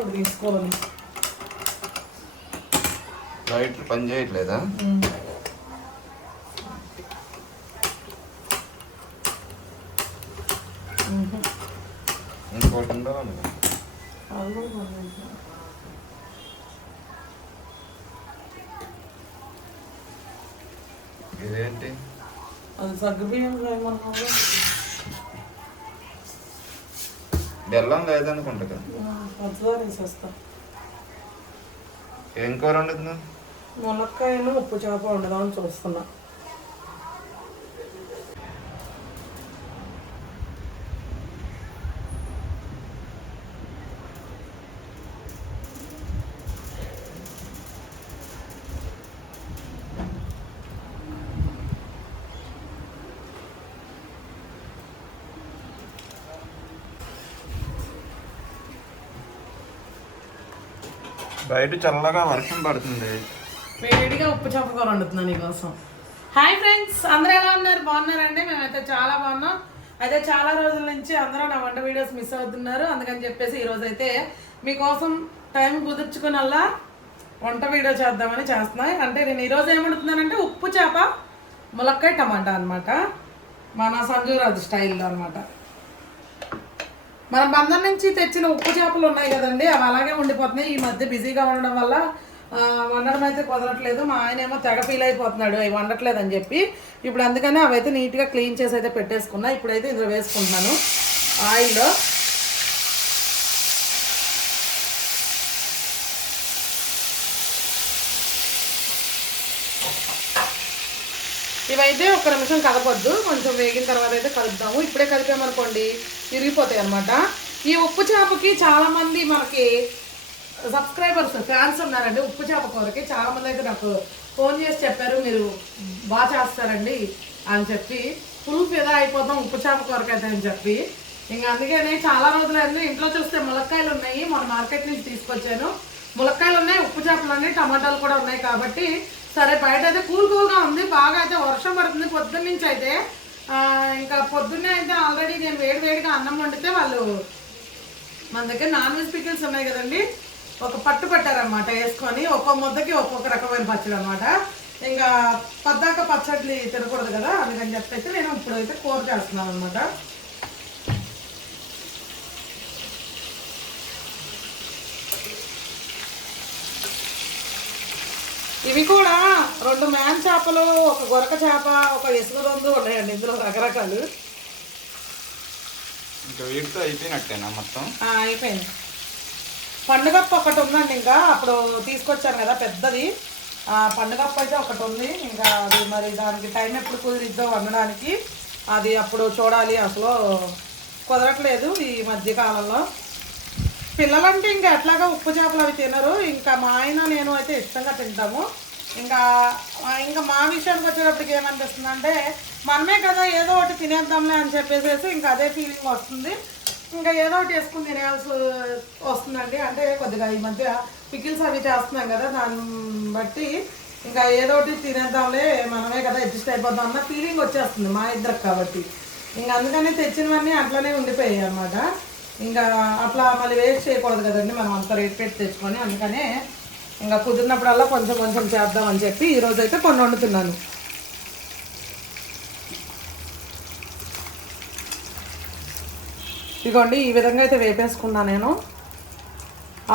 ఒకటి తీసుకోవాలి. లైట్ పని చేయట్లేదా. ఇంకోటి ఉండాలి. ఇదేంటి? అది సగ్గుబియ్యం ఏమన్నావు బెల్లం లేదనుకుంటా కదా. ఏం కూర వండుతుంది మునక్కాయను ఉప్పు చేప వండుదామని చూస్తున్నా. బయట చల్లగా వర్షం పడుతుంది. వేడిగా ఉప్పు చేప కూర వండుతున్నా నీకోసం. హాయ్ ఫ్రెండ్స్ అందరూ ఎలా ఉన్నారు? బాగున్నారండి? మేమైతే చాలా బాగున్నాం. అయితే చాలా రోజుల నుంచి అందరూ నా వంట వీడియోస్ మిస్ అవుతున్నారు. అందుకని చెప్పేసి ఈరోజు అయితే మీకోసం టైం కుదుర్చుకునల్లా వంట వీడియో చేద్దామని చేస్తున్నాయి అంటే నేను ఈరోజు ఏమంటున్నానంటే ఉప్పు చేప ములక్కాయ టమాటా అనమాట మన సంజూరాజు స్టైల్లో అనమాట మన బంధం నుంచి తెచ్చిన ఉప్పు చేపలు ఉన్నాయి కదండి అవి అలాగే ఉండిపోతున్నాయి. ఈ మధ్య బిజీగా ఉండడం వల్ల వండడం అయితే కుదరట్లేదు. మా ఆయన ఏమో తెగ ఫీల్ అయిపోతున్నాడు అవి వండట్లేదు అని చెప్పి. ఇప్పుడు అందుకనే అవి అయితే నీట్గా క్లీన్ చేసి అయితే పెట్టేసుకున్నా. ఇప్పుడైతే ఇందులో వేసుకుంటున్నాను. ఆయిల్లో ఇవైతే ఒక నిమిషం కలపొద్దు కొంచెం వేగిన తర్వాత అయితే కలుపుతాము. ఇప్పుడే కలిపామనుకోండి విరిగిపోతాయి అనమాట ఈ ఉప్పు చేపకి చాలామంది మనకి సబ్స్క్రైబర్స్ ఫ్యాన్స్ ఉన్నారండి ఉప్పు చేప కూరకి. చాలామంది అయితే నాకు ఫోన్ చేసి చెప్పారు మీరు బాగా చేస్తారండి అని చెప్పి. పులుపు ఏదో అయిపోతాం ఉప్పు చేప కూరకైతే అని చెప్పి. ఇంకా అందుకనే చాలా రోజులైంది. ఇంట్లో చూస్తే ములక్కాయలు ఉన్నాయి. మన మార్కెట్ నుంచి తీసుకొచ్చాను. ములక్కాయలు ఉన్నాయి ఉప్పు చేపలు ఉన్నాయి టమాటాలు కూడా ఉన్నాయి కాబట్టి సరే బయట అయితే కూల్ కూల్గా ఉంది. బాగా అయితే వర్షం పడుతుంది. పొద్దున్న నుంచి అయితే ఇంకా పొద్దున్నే అయితే ఆల్రెడీ నేను వేడి వేడిగా అన్నం వండితే వాళ్ళు మన దగ్గర నాన్ వెజ్ పికిల్స్ ఉన్నాయి కదండి ఒక పట్టు పట్టారనమాట వేసుకొని ఒక్కో ముద్దకి ఒక్కొక్క రకమైన పచ్చడి అనమాట ఇంకా పద్దాక పచ్చడి తినకూడదు కదా అందుకని చెప్పేసి నేను ఇప్పుడైతే కూర చేస్తున్నాను అనమాట ఇవి కూడా రెండు మ్యాన్ చేపలు ఒక గొరక చేప ఒక ఇసుక దొందు ఉన్నాయండి ఇందులో రకరకాలు. ఇంకా వీటితో అయిపోయినట్టేనా మొత్తం? అయిపోయింది. పండుగప్ప ఒకటి ఉందండి ఇంకా అప్పుడు తీసుకొచ్చాను కదా పెద్దది. ఆ పండుగప్ప అయితే ఒకటి ఉంది. ఇంకా అది మరి దానికి టైం ఎప్పుడు కుదిరిద్దో వండడానికి అది అప్పుడు చూడాలి. అసలు కుదరట్లేదు ఈ మధ్య కాలంలో. పిల్లలంటే ఇంకా ఎట్లాగా ఉప్పు చేపలు అవి తినరు. ఇంకా మా ఆయన నేను అయితే ఇష్టంగా తింటాము. ఇంకా ఇంకా మా విషయానికి వచ్చేటప్పటికి ఏమనిపిస్తుంది అంటే మనమే కదా ఏదో ఒకటి తినేద్దాంలే అని చెప్పేసి ఇంకా అదే ఫీలింగ్ వస్తుంది. ఇంకా ఏదో ఒకటి వేసుకుని తినేయాల్సి వస్తుందండి. అంటే కొద్దిగా ఈ మధ్య పికిల్స్ అవి చేస్తున్నాం కదా దాన్ని బట్టి ఇంకా ఏదో ఒకటి తినేద్దాంలే మనమే కదా అడ్జస్ట్ అయిపోదాం అన్న ఫీలింగ్ వచ్చేస్తుంది మా ఇద్దరికి కాబట్టి. ఇంకా అందుకని తెచ్చినవన్నీ అట్లనే ఉండిపోయాయి అనమాట ఇంకా అట్లా మళ్ళీ వేస్ట్ చేయకూడదు కదండి మనం అంత రేట్ పెట్టి తెచ్చుకొని అందుకనే ఇంకా కుదిరినప్పుడల్లా కొంచెం కొంచెం చేద్దామని చెప్పి ఈరోజు అయితే కొన్ని వండుతున్నాను. ఇదిగోండి ఈ విధంగా అయితే వేపేసుకున్నా నేను.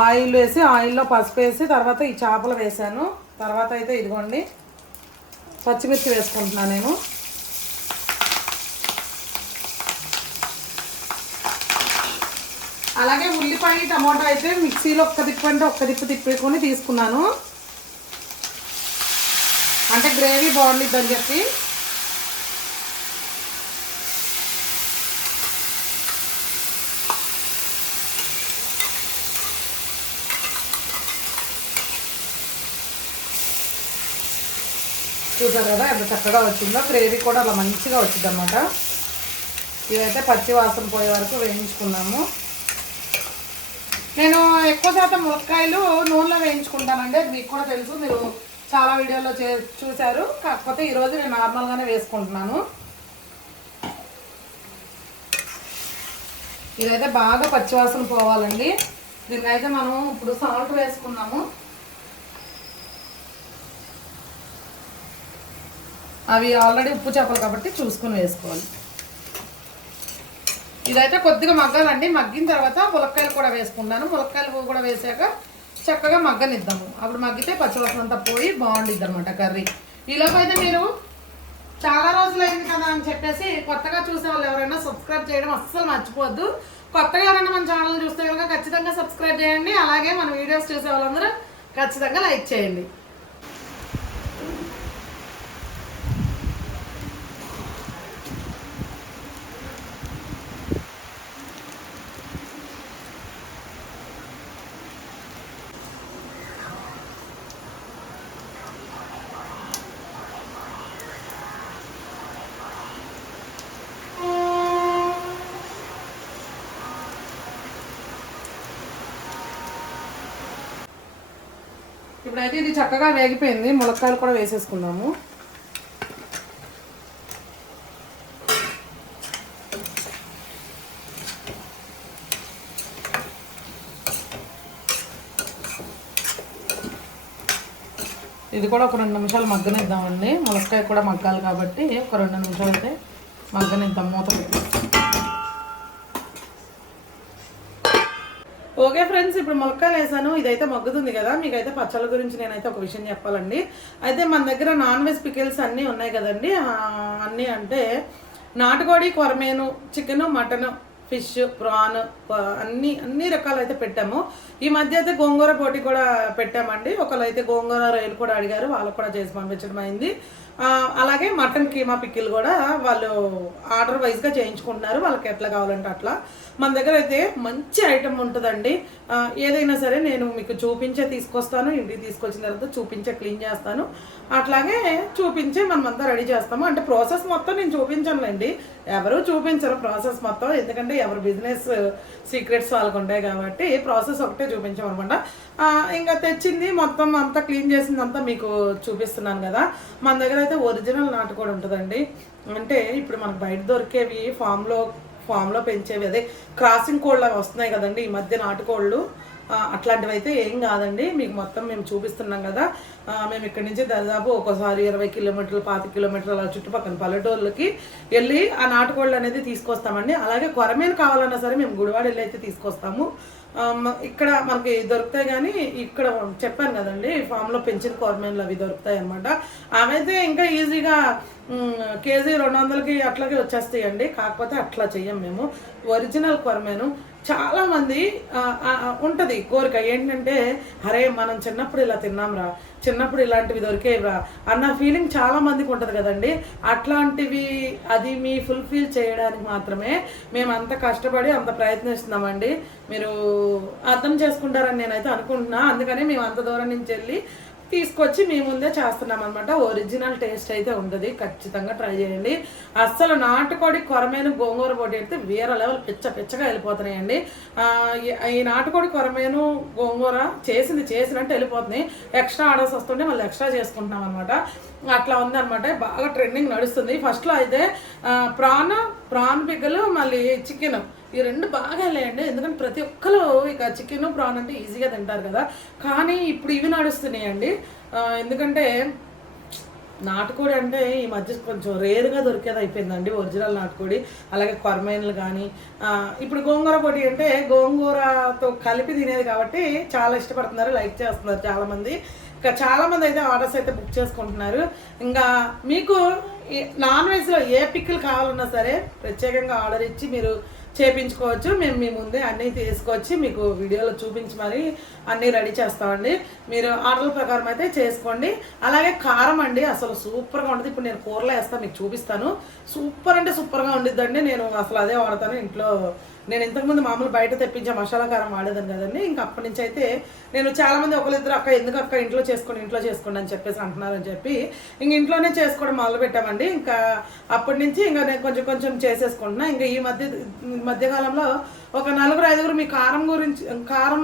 ఆయిల్ వేసి ఆయిల్లో పసుపు వేసి తర్వాత ఈ చేపలు వేసాను తర్వాత అయితే ఇదిగోండి పచ్చిమిర్చి వేసుకుంటున్నాను నేను. అలాగే ఉల్లిపాయ టమాటా అయితే మిక్సీలో ఒక్క దిప్పు అంటే ఒక్క దిప్పు తిప్పుకొని తీసుకున్నాను. అంటే గ్రేవీ బాగుండిద్దని చెప్పి. చూసారు కదా ఎంత చక్కగా వచ్చిందో. గ్రేవీ కూడా అలా మంచిగా వచ్చింది అనమాట ఇదైతే పచ్చి వాసన పోయే వరకు వేయించుకున్నాము. నేను ఎక్కువ శాతం ములక్కాయలు నూనెలో వేయించుకుంటానండి. మీకు కూడా తెలుసు. మీరు చాలా వీడియోలో చే చూశారు. కాకపోతే ఈరోజు నేను నార్మల్గానే వేసుకుంటున్నాను. ఇదైతే బాగా పచ్చివాసన పోవాలండి. దీనికైతే మనం ఇప్పుడు సాల్ట్ వేసుకున్నాము. అవి ఆల్రెడీ ఉప్పు చేపలు కాబట్టి చూసుకొని వేసుకోవాలి. ఇదైతే కొద్దిగా మగ్గాలండి. మగ్గిన తర్వాత ములక్కాయలు కూడా వేసుకున్నాను ములక్కాయలు కూడా వేసాక చక్కగా మగ్గనిద్దాము. అప్పుడు మగ్గితే పచ్చివాసన అంతా పోయి బాగుండిద్ది అనమాట కర్రీ. ఈలోపు అయితే మీరు చాలా రోజులు అయింది కదా అని చెప్పేసి కొత్తగా చూసే వాళ్ళు ఎవరైనా సబ్స్క్రైబ్ చేయడం అస్సలు మర్చిపోవద్దు. కొత్తగా ఎవరైనా మన ఛానల్ చూస్తే కనుక ఖచ్చితంగా సబ్స్క్రైబ్ చేయండి. అలాగే మన వీడియోస్ చూసే వాళ్ళందరూ ఖచ్చితంగా లైక్ చేయండి. ఇప్పుడైతే ఇది చక్కగా వేగిపోయింది. ములక్కాయలు కూడా వేసేసుకున్నాము ఇది కూడా ఒక రెండు నిమిషాలు మగ్గనిద్దామండి. ములక్కాయ కూడా మగ్గాలి కాబట్టి ఒక రెండు నిమిషాలు అయితే మగ్గనిద్దాం. మూత పెట్టి. ఫ్రెండ్స్ ఇప్పుడు ములక్కాయలు వేసాను ఇదైతే మగ్గుతుంది కదా. మీకైతే పచ్చళ్ళ గురించి నేనైతే ఒక విషయం చెప్పాలండి. అయితే మన దగ్గర నాన్ వెజ్ పికిల్స్ అన్నీ ఉన్నాయి కదండి. అన్నీ అంటే నాటుకోడి కొరమేను చికెన్ మటన్ ఫిష్ ప్రాన్ అన్ని అన్ని రకాలు అయితే పెట్టాము. ఈ మధ్య అయితే గోంగూర పోటీ కూడా పెట్టామండి. ఒకళ్ళు అయితే గోంగూర రైలు కూడా అడిగారు. వాళ్ళకు కూడా చేసి పంపించడం అయింది. అలాగే మటన్ కీమా పిక్కిలు కూడా వాళ్ళు ఆర్డర్ వైజ్గా చేయించుకుంటున్నారు. వాళ్ళకి ఎట్లా కావాలంటే అట్లా. మన దగ్గర అయితే మంచి ఐటమ్ ఉంటుందండి. ఏదైనా సరే నేను మీకు చూపించే తీసుకొస్తాను ఇంటికి తీసుకొచ్చిన తర్వాత చూపించే క్లీన్ చేస్తాను. అట్లాగే చూపించే మనం అంతా రెడీ చేస్తాము. అంటే ప్రాసెస్ మొత్తం నేను చూపించనులేండి. ఎవరు చూపించరు ప్రాసెస్ మొత్తం. ఎందుకంటే ఎవరు బిజినెస్ సీక్రెట్స్ వాళ్ళకు ఉంటాయి కాబట్టి ప్రాసెస్ ఒకటే చూపించామన్నమాట ఇంకా తెచ్చింది మొత్తం అంతా క్లీన్ చేసింది అంతా మీకు చూపిస్తున్నాను కదా. మన దగ్గర అయితే ఒరిజినల్ నాటుకోడి ఉంటుందండి. అంటే ఇప్పుడు మనకు బయట దొరికేవి ఫామ్లో ఫామ్లో పెంచేవి. అదే క్రాసింగ్ కోళ్ళు అవి వస్తున్నాయి కదండి ఈ మధ్య నాటుకోళ్ళు. అట్లాంటివి అయితే ఏం కాదండి మీకు మొత్తం మేము చూపిస్తున్నాం కదా. మేము ఇక్కడి నుంచి దాదాపు ఒకసారి ఇరవై కిలోమీటర్లు పాతి కిలోమీటర్లు అలా చుట్టుపక్కల పల్లెటూర్లకి వెళ్ళి ఆ నాటుకోళ్ళు అనేది తీసుకొస్తామండి. అలాగే కొరమేలు కావాలన్నా సరే మేము గుడివాడ వెళ్ళి అయితే తీసుకొస్తాము. Um, ఇక్కడ మనకి దొరుకుతాయి కానీ ఇక్కడ చెప్పాను కదండి ఫామ్లో పెంచిన కోరమేన్లు అవి దొరుకుతాయి అనమాట అవైతే ఇంకా ఈజీగా కేజీ రెండు వందలకి అట్లాగే వచ్చేస్తాయండి. కాకపోతే అట్లా చెయ్యం మేము. ఒరిజినల్ కొరమేను చాలా మంది ఉంటది కోరిక. ఏంటంటే అరే మనం చిన్నప్పుడు ఇలా తిన్నాంరా. చిన్నప్పుడు ఇలాంటివి దొరికేవా అన్న ఫీలింగ్ చాలా మందికి ఉంటుంది కదండి. అట్లాంటివి అది మీ ఫుల్ఫిల్ చేయడానికి మాత్రమే మేము అంత కష్టపడి అంత ప్రయత్నిస్తున్నామండి. మీరు అర్థం చేసుకుంటారని నేనైతే అనుకుంటున్నా. అందుకని మేము అంత దూరం నుంచి వెళ్ళి తీసుకొచ్చి మీ ముందే చేస్తున్నాం అనమాట ఒరిజినల్ టేస్ట్ అయితే ఉంటుంది. ఖచ్చితంగా ట్రై చేయండి. అస్సలు నాటుకోడి కొరమేను గోంగూర పొడి అయితే వేరే లెవెల్ పిచ్చ పిచ్చగా వెళ్ళిపోతున్నాయండి. ఈ- నాటుకోడి కొరమేను గోంగూర చేసింది చేసినట్టు వెళ్ళిపోతున్నాయి. ఎక్స్ట్రా ఆర్డర్స్ వస్తుంటే మళ్ళీ ఎక్స్ట్రా చేసుకుంటున్నాం అనమాట అట్లా ఉందన్నమాట. బాగా ట్రెండింగ్ నడుస్తుంది. ఫస్ట్లో అయితే ప్రాన్ ప్రాన్ పిగ్గలు మళ్ళీ చికెన్ ఈ రెండు బాగా వెళ్ళాయండి. ఎందుకంటే ప్రతి ఒక్కరు ఇక చికెన్ ప్రాన్ అంటే ఈజీగా తింటారు కదా. కానీ ఇప్పుడు ఇవి నడుస్తున్నాయండి. ఎందుకంటే నాటుకోడి అంటే ఈ మధ్య కొంచెం రేరుగా దొరికేది అయిపోయిందండి ఒరిజినల్ నాటుకోడి. అలాగే కొరమైనలు కానీ ఇప్పుడు గోంగూర పొడి అంటే గోంగూరతో కలిపి తినేది కాబట్టి చాలా ఇష్టపడుతున్నారు లైక్ చేస్తున్నారు చాలామంది. ఇంకా చాలామంది అయితే ఆర్డర్స్ అయితే బుక్ చేసుకుంటున్నారు. ఇంకా మీకు నాన్ వెజ్లో ఏ పిక్కులు కావాలన్నా సరే ప్రత్యేకంగా ఆర్డర్ ఇచ్చి మీరు చేపించుకోవచ్చు. మేము మీ ముందే అన్నీ తీసుకొచ్చి మీకు వీడియోలో చూపించి మరి అన్నీ రెడీ చేస్తామండి. మీరు ఆర్డర్ ప్రకారం అయితే చేసుకోండి. అలాగే కారం అండి అసలు సూపర్గా ఉంటుంది. ఇప్పుడు నేను కూరలో వేస్తాను మీకు చూపిస్తాను. సూపర్ అంటే సూపర్గా ఉండిద్దండి. నేను అసలు అదే వాడతాను ఇంట్లో నేను ఇంతకుముందు మామూలు బయట తెప్పించే మసాలా కారం వాడేదాన్ని కదండి. ఇంకా అప్పటి నుంచి అయితే నేను చాలా మంది ఒకరిద్దరు అక్క ఎందుకు అక్క ఇంట్లో చేసుకోండి ఇంట్లో చేసుకోండి అని చెప్పేసి అంటున్నారని చెప్పి ఇంక ఇంట్లోనే చేసుకోవడం మొదలు పెట్టామండి. ఇంకా అప్పటి నుంచి ఇంకా నేను కొంచెం కొంచెం చేసేసుకుంటున్నా. ఇంకా ఈ మధ్య ఈ మధ్యకాలంలో ఒక నలుగురు ఐదుగురు మీ కారం గురించి కారం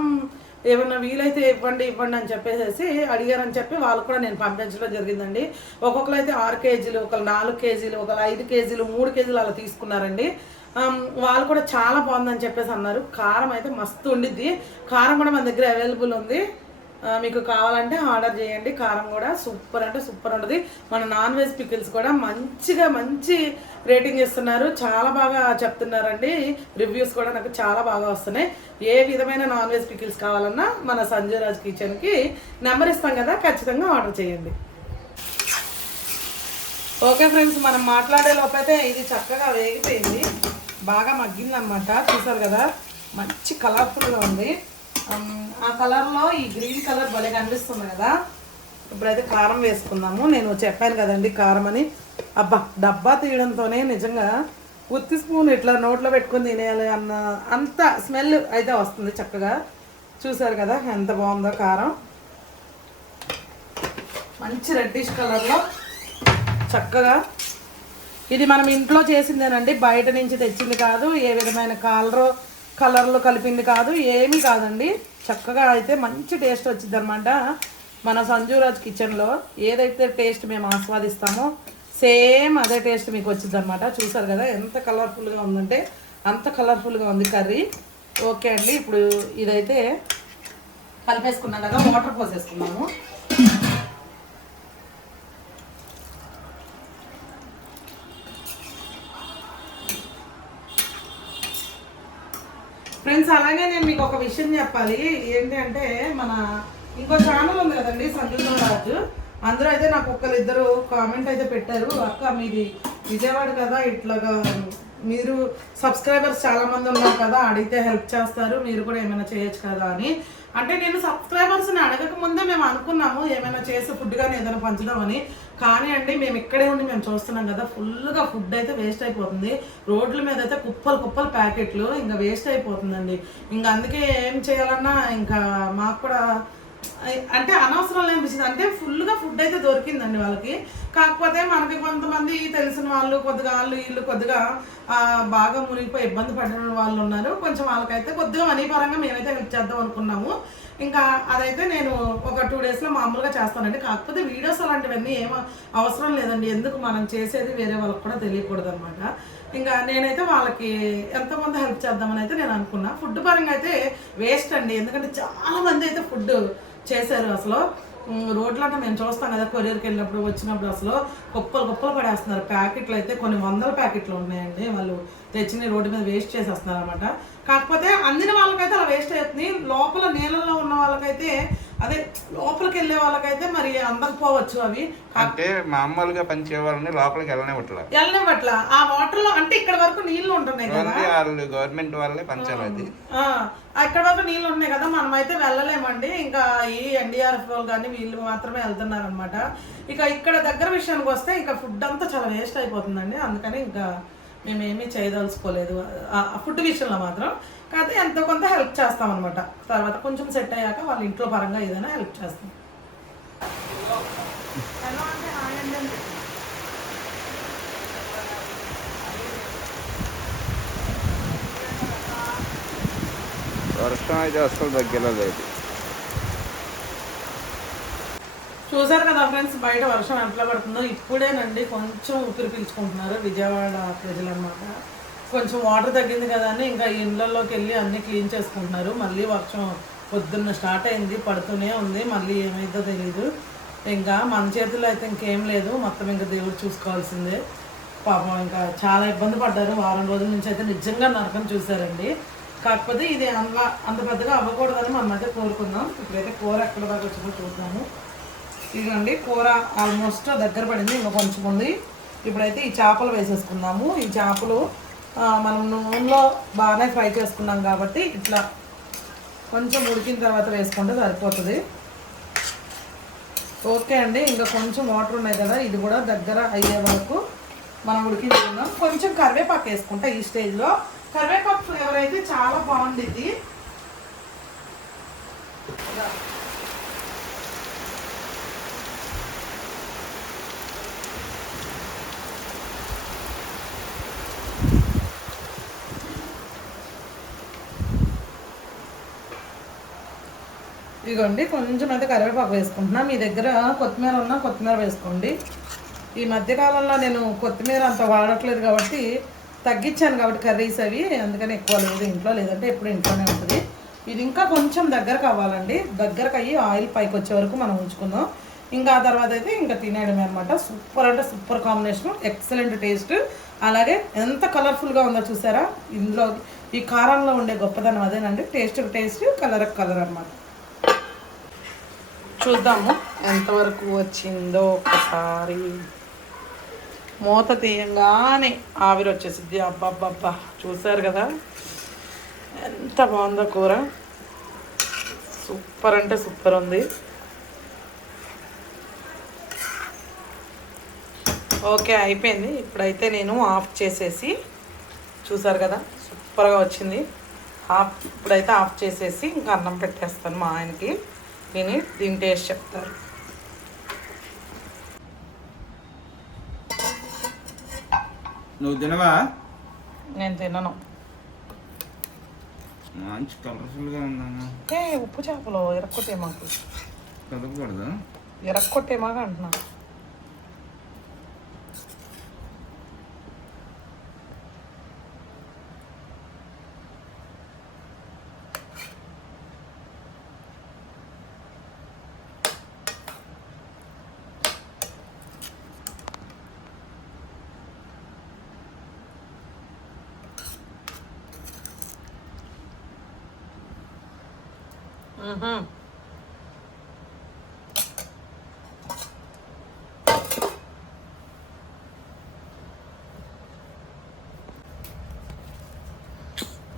ఏమన్నా వీలైతే ఇవ్వండి ఇవ్వండి అని చెప్పేసి అడిగారని చెప్పి వాళ్ళు కూడా నేను పంపించడం జరిగిందండి. ఒక్కొక్కరు అయితే ఆరు కేజీలు ఒకరు నాలుగు కేజీలు ఒకరు ఐదు కేజీలు మూడు కేజీలు అలా తీసుకున్నారండి. వాళ్ళు కూడా చాలా బాగుందని చెప్పేసి అన్నారు. కారం అయితే మస్తు ఉండిద్ది. కారం కూడా మన దగ్గర అవైలబుల్ ఉంది. మీకు కావాలంటే ఆర్డర్ చేయండి. కారం కూడా సూపర్ అంటే సూపర్ ఉంటుంది. మన నాన్ వెజ్ పికిల్స్ కూడా మంచిగా మంచి రేటింగ్ ఇస్తున్నారు. చాలా బాగా చెప్తున్నారండి. రివ్యూస్ కూడా నాకు చాలా బాగా వస్తున్నాయి. ఏ విధమైన నాన్ వెజ్ పికిల్స్ కావాలన్నా మన సంజయ్ రాజ్ కిచెన్కి నెంబర్ ఇస్తాం కదా ఖచ్చితంగా ఆర్డర్ చేయండి. ఓకే ఫ్రెండ్స్ మనం మాట్లాడే లోపైతే ఇది చక్కగా వేగిపోయింది. బాగా మగ్గిందనమాట చూసారు కదా? మంచి కలర్ఫుల్గా ఉంది. ఆ కలర్లో ఈ గ్రీన్ కలర్ భలే కనిపిస్తుంది కదా? ఇప్పుడైతే కారం వేసుకుందాము. నేను చెప్పాను కదండి కారం అని. అబ్బా డబ్బా తీయడంతోనే నిజంగా ఉత్తి స్పూన్ ఇట్లా నోట్లో పెట్టుకొని తినేయాలి అన్న అంత స్మెల్ అయితే వస్తుంది చక్కగా. చూసారు కదా ఎంత బాగుందో కారం. మంచి రెడ్డిష్ కలర్లో చక్కగా ఇది మనం ఇంట్లో చేసిందేనండి బయట నుంచి తెచ్చింది కాదు ఏ విధమైన కలర్ కలర్లు కలిపింది కాదు ఏమీ కాదండి. చక్కగా అయితే మంచి టేస్ట్ వచ్చింది అనమాట మన సంజూరాజ్ కిచెన్లో ఏదైతే టేస్ట్ మేము ఆస్వాదిస్తామో సేమ్ అదే టేస్ట్ మీకు వచ్చింది అనమాట చూసారు కదా ఎంత కలర్ఫుల్గా ఉందంటే అంత కలర్ఫుల్గా ఉంది కర్రీ. ఓకే అండి ఇప్పుడు ఇదైతే కలిపేసుకున్నాక వాటర్ పోసేసుకున్నాము. ఫ్రెండ్స్ అలాగే నేను మీకు ఒక విషయం చెప్పాలి. ఏంటి అంటే మన ఇంకో ఛానల్ ఉంది కదండి సంజీవ రాజు అందరూ అయితే నాకు ఒకళ్ళు ఇద్దరు కామెంట్ అయితే పెట్టారు. అక్క మీది విజయవాడ కదా ఇట్లాగా మీరు సబ్స్క్రైబర్స్ చాలామంది ఉన్నారు కదా అడిగితే హెల్ప్ చేస్తారు మీరు కూడా ఏమైనా చేయొచ్చు కదా అని. అంటే నేను సబ్స్క్రైబర్స్ని అడగక ముందే మేము అనుకున్నాము ఏమైనా చేసి ఫుడ్ కానీ ఏదైనా పంచుదామని. కానీ అండి మేము ఇక్కడే ఉండి మేము చూస్తున్నాం కదా ఫుల్గా ఫుడ్ అయితే వేస్ట్ అయిపోతుంది. రోడ్ల మీద అయితే కుప్పలు కుప్పలు ప్యాకెట్లు ఇంకా వేస్ట్ అయిపోతుందండి. ఇంకా అందుకే ఏం చేయాలన్నా ఇంకా మాకు కూడా అంటే అనవసరం అనిపించింది. అంటే ఫుల్గా ఫుడ్ అయితే దొరికిందండి వాళ్ళకి. కాకపోతే మనకి కొంతమంది తెలిసిన వాళ్ళు కొద్దిగా వాళ్ళు వీళ్ళు కొద్దిగా బాగా మునిగిపోయి ఇబ్బంది పడిన వాళ్ళు ఉన్నారు. కొంచెం వాళ్ళకైతే కొద్దిగా మనీ పరంగా మేమైతే హెల్ప్ చేద్దాం అనుకున్నాము. ఇంకా అదైతే నేను ఒక టూ డేస్లో మామూలుగా చేస్తానండి. కాకపోతే వీడియోస్ అలాంటివన్నీ ఏం అవసరం లేదండి. ఎందుకు మనం చేసేది వేరే వాళ్ళకి కూడా తెలియకూడదు అనమాట ఇంకా నేనైతే వాళ్ళకి ఎంతమంది హెల్ప్ చేద్దామని అయితే నేను అనుకున్నా. ఫుడ్ పరంగా అయితే వేస్ట్ అండి. ఎందుకంటే చాలా మంది అయితే ఫుడ్ చేశారు అసలు. రోడ్లు రోడ్లంటే మేము చూస్తాం కదా కొరియర్కి వెళ్ళినప్పుడు వచ్చినప్పుడు అసలు కుప్పలు కుప్పలు పడేస్తున్నారు. ప్యాకెట్లు అయితే కొన్ని వందల ప్యాకెట్లు ఉన్నాయండి. వాళ్ళు తెచ్చిన రోడ్డు మీద వేస్ట్ చేసేస్తున్నారు అనమాట కాకపోతే అందిన వాళ్ళకైతే అలా వేస్ట్ అవుతుంది. లోపల నీళ్ళల్లో ఉన్న వాళ్ళకైతే అదే లోపలికి వెళ్ళే వాళ్ళకైతే మరి అందకపోవచ్చు అవి. అంటే మామూలుగా పనిచే వాళ్ళని లోపలికి వెళ్ళనివ్వట్లేదు వెళ్ళనివ్వట్ల ఆ వాటర్లో అంటే ఇక్కడ వరకు నీళ్ళు ఉంటున్నాయి కదా. వాళ్ళు గవర్నమెంట్ వాళ్ళే పంచాలి అది. ఆ, అక్కడ వరకు నీళ్ళు ఉన్నాయి కదా మనం అయితే వెళ్ళలేమండి. ఇంకా ఈ ఎన్డీఆర్ఎఫ్ వాళ్ళు కానీ వీళ్ళు మాత్రమే వెళ్తున్నారు అనమాట ఇక ఇక్కడ దగ్గర విషయానికి వస్తే ఇంకా ఫుడ్ అంతా చాలా వేస్ట్ అయిపోతుందండి. అందుకని ఇంకా మేమేమీ చేయదలుచుకోలేదు. ఆ ఫుడ్ విషయంలో మాత్రం. కాకపోతే ఎంతో కొంత హెల్ప్ చేస్తాం అనమాట తర్వాత కొంచెం సెట్ అయ్యాక వాళ్ళ ఇంట్లో పరంగా ఏదైనా హెల్ప్ చేస్తాం. ఎలా అంటే హాయ్ అండి. వర్షం అయితే అసలు తగ్గేలా లేదు చూసారు కదా ఫ్రెండ్స్ బయట వర్షం ఎట్లా పడుతుందో ఇప్పుడేనండి కొంచెం ఊపిరి పీల్చుకుంటున్నారు విజయవాడ ప్రజలన్నమాట. కొంచెం వాటర్ తగ్గింది కదా అని ఇంకా ఇళ్ళల్లోకి వెళ్ళి అన్ని క్లీన్ చేసుకుంటున్నారు. మళ్ళీ వర్షం పొద్దున్న స్టార్ట్ అయింది పడుతూనే ఉంది మళ్ళీ ఏమైందో తెలీదు. ఇంకా మన చేతుల్లో అయితే ఇంకేం లేదు మొత్తం ఇంకా దేవుడు చూసుకోవాల్సిందే. పాపం ఇంకా చాలా ఇబ్బంది పడ్డారు. వారం రోజుల నుంచి అయితే నిజంగా నరకం చూసారండి కాకపోతే ఇది అంత అంత పెద్దగా అవ్వకూడదని మనం అయితే కోరుకుందాం. ఇప్పుడైతే కూర ఎక్కడ దాకా వచ్చిందో చూద్దాము. ఇదిగోండి కూర ఆల్మోస్ట్ దగ్గర పడింది ఇంకా కొంచెం ఉంది ఇప్పుడైతే ఈ చేపలు వేసేసుకుందాము. ఈ చేపలు మనం నూనెలో బాగానే ఫ్రై చేసుకున్నాం కాబట్టి ఇట్లా కొంచెం ఉడికిన తర్వాత వేసుకుంటే సరిపోతుంది. ఓకే అండి ఇంకా కొంచెం వాటర్ ఉన్నాయి కదా ఇది కూడా దగ్గర అయ్యే వరకు మనం ఉడికించుకుందాం. కొంచెం కరివేపాకు వేసుకుంటా ఈ స్టేజ్లో. కరివేపాకు ఫ్లేవర్ అయితే చాలా బాగుండిద్ది. ఇదిగోండి కొంచెం అయితే కరివేపాకు వేసుకుంటున్నా. మీ దగ్గర కొత్తిమీర ఉన్నా కొత్తిమీర వేసుకోండి. ఈ మధ్యకాలంలో నేను కొత్తిమీర అంత వాడట్లేదు కాబట్టి తగ్గించాను కాబట్టి కర్రీస్ అవి. అందుకని ఎక్కువ లేదు ఇంట్లో లేదంటే ఎప్పుడు ఇంట్లోనే ఉంటుంది. ఇది ఇంకా కొంచెం దగ్గరకు అవ్వాలండి. దగ్గరకు అయ్యి ఆయిల్ పైకి వచ్చే వరకు మనం ఉంచుకుందాం. ఇంకా ఆ తర్వాత అయితే ఇంకా తినేయడమే అనమాట సూపర్ అంటే సూపర్ కాంబినేషన్. Excellent taste. అలాగే ఎంత కలర్ఫుల్గా ఉందో చూసారా? ఇందులో ఈ కారంలో ఉండే గొప్పదనం అదేనండి. టేస్ట్ టేస్ట్ కలర్ కలర్ అన్నమాట. చూద్దాము. ఎంతవరకు వచ్చిందో ఒకసారి. మూత తీయంగానే ఆవిరి వచ్చేసిద్ది. అబ్బాబ్బాబ్బా చూసారు కదా? ఎంత బాగుందో కూర. సూపర్ అంటే సూపర్ ఉంది. ఓకే అయిపోయింది. ఇప్పుడైతే నేను ఆఫ్ చేసేసి చూసారు కదా? సూపర్గా వచ్చింది. ఆఫ్ ఇప్పుడైతే ఆఫ్ చేసేసి ఇంకా అన్నం పెట్టేస్తాను మా ఆయనకి. తిని దీని టేస్ట్ చెప్తారు. నువ్వు తినవా? నేను తినను. మంచి కలర్ఫుల్గా ఉందమ్మా ఏ ఉప్పు చేపలు ఎరక్కొట్టే మాకు. కదపకూడదు? ఎరక్కొట్టే మాకు అంటున్నా.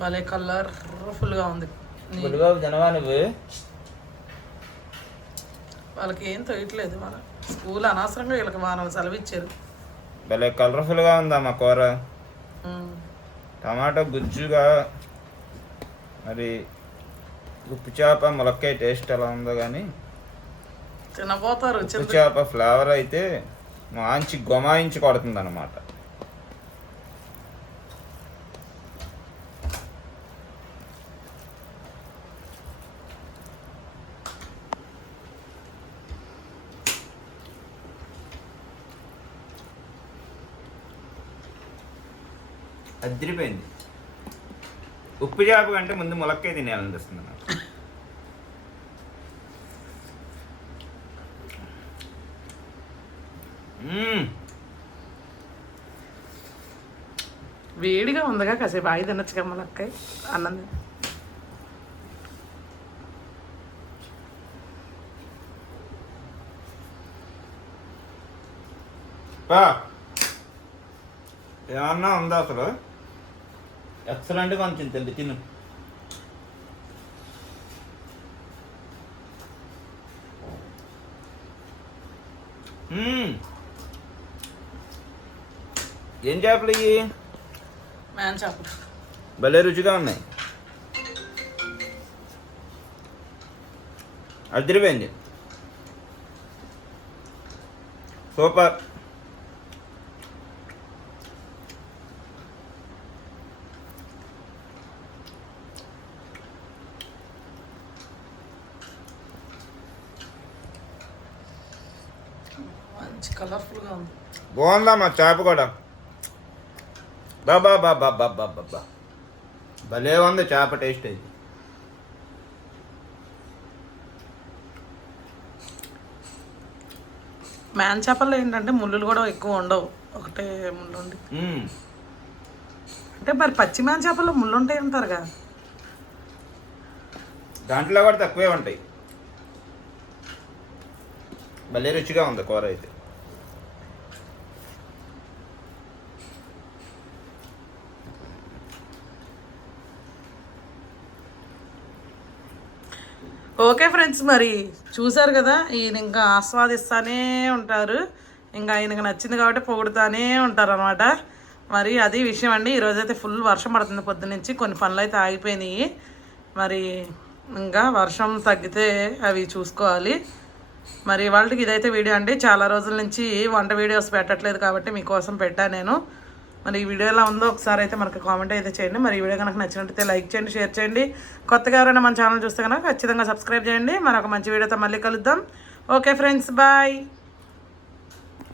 భలే కలర్ఫుల్గా ఉంది. గుడిబాబు తినవా నువ్వు? వాళ్ళకి ఏం తొయ్యట్లేదు మన స్కూల్ అనవసరంగా వీళ్ళకి వారం సెలవు ఇచ్చారు భలే కలర్ఫుల్గా కూర? మ్. టమాటా గుజ్జుగా మరి ఉప్పు చేప ములక్కాయ టేస్ట్ ఎలా ఉందో కానీ తినబోతారు ఉప్పు చేప ఫ్లేవర్ అయితే మంచి గొమాయించి కొడుతుంది అనమాట అదిరిపోయింది. ఉప్పు చేప కంటే ముందు ములక్కాయ తినేయాలనిపిస్తుంది నాకు. వేడిగా ఉందిగా కాసేపు. ఆగి తినొచ్చు కమ్మలక్కాయ అన్నం తిని. పా. ఏమన్నా ఉందా అసలు? ఎక్సలెంట్ కొంచెం తింది తిను. ఏం చేపలు ఇవి మ్యాన్ చేపలు. భలే రుచిగా ఉన్నాయి. అదిరిపోయింది. సూపర్ మంచి కలర్ఫుల్గా ఉంది బాగుందమ్మా చేప కూడా? బాబా బాబా బాబా బాబా భలే ఉంది చేప టేస్ట్ అయితే. మ్యాన్ చేపల్లో ఏంటంటే ముళ్ళులు కూడా ఎక్కువ ఉండవు. ఒకటే ముళ్ళు ఉండి. అంటే మరి పచ్చి మ్యాన్ చేపల్లో ముళ్ళు ఉంటాయి అంటారు కదా. దాంట్లో కూడా తక్కువే ఉంటాయి. భలే రుచిగా ఉంది కూర అయితే. ఓకే ఫ్రెండ్స్ మరి చూసారు కదా ఈయన ఇంకా ఆస్వాదిస్తానే ఉంటారు. ఇంకా ఆయనకు నచ్చింది కాబట్టి పొగుడుతానే ఉంటారు అనమాట మరి అది విషయం అండి. ఈరోజైతే ఫుల్ వర్షం పడుతుంది పొద్దునుంచి కొన్ని పనులు అయితే ఆగిపోయినాయి. మరి ఇంకా వర్షం తగ్గితే అవి చూసుకోవాలి. మరి వాళ్ళకి ఇదైతే వీడియో అండి. చాలా రోజుల నుంచి వంట వీడియోస్ పెట్టట్లేదు కాబట్టి మీకోసం పెట్టా నేను. మరి ఈ వీడియో ఎలా ఉందో ఒకసారి అయితే మనకు కామెంట్ అయితే చేయండి. మరి ఈ వీడియో కనుక నచ్చినట్టయితే లైక్ చేయండి షేర్ చేయండి. కొత్తగా ఎవరైనా మన ఛానల్ చూస్తే కనుక ఖచ్చితంగా సబ్స్క్రైబ్ చేయండి. మరొక మంచి వీడియోతో మళ్ళీ కలుద్దాం. Okay friends bye